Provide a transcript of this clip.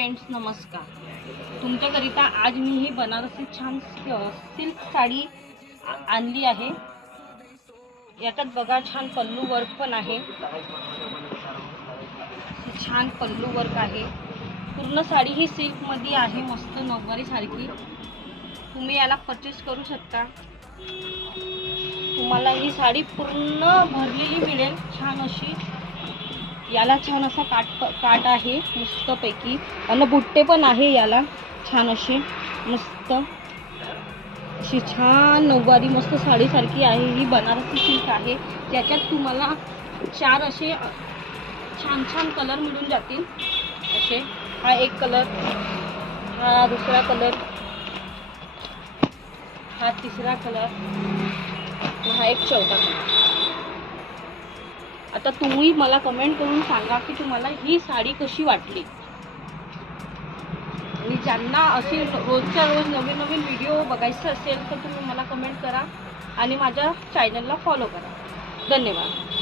Friends, नमस्कार. तुमच्याकरिता आज मी ही बनारसी छान सिल्क साडी आणली आहे. याच्यात बघा छान पल्लू वर्क पण आहे. छान पल्लू वर्क आहे. पूर्ण साडी ही सिल्क मध्ये आहे, मस्त नऊवारी सारखी. तुम्ही याला परचेस करू शकता. तुम्हाला ही साडी पूर्ण भरलेली मिळेल, छान अशी. याला छान असा काट आहे मस्तपैकी, आणि बुट्टे पण आहे याला छान असे. मस्त अशी छान नऊवारी मस्त साडीसारखी आहे. ही बनारसी सिल्क आहे. ज्याच्यात तुम्हाला 4 असे छान छान कलर मिळून जातील. असे हा एक कलर, हा दुसरा कलर, हा तिसरा कलर, हा एक चौथा कलर. आता तुम्ही मला कमेंट करून सांगा की तुम्हाला ही साडी कशी वाटली. आणि ज्यांना अशी रोजच्या रोज नवीन नवीन व्हिडिओ बघायचं असेल तर तुम्ही मला कमेंट करा आणि माझ्या चॅनलला फॉलो करा. धन्यवाद.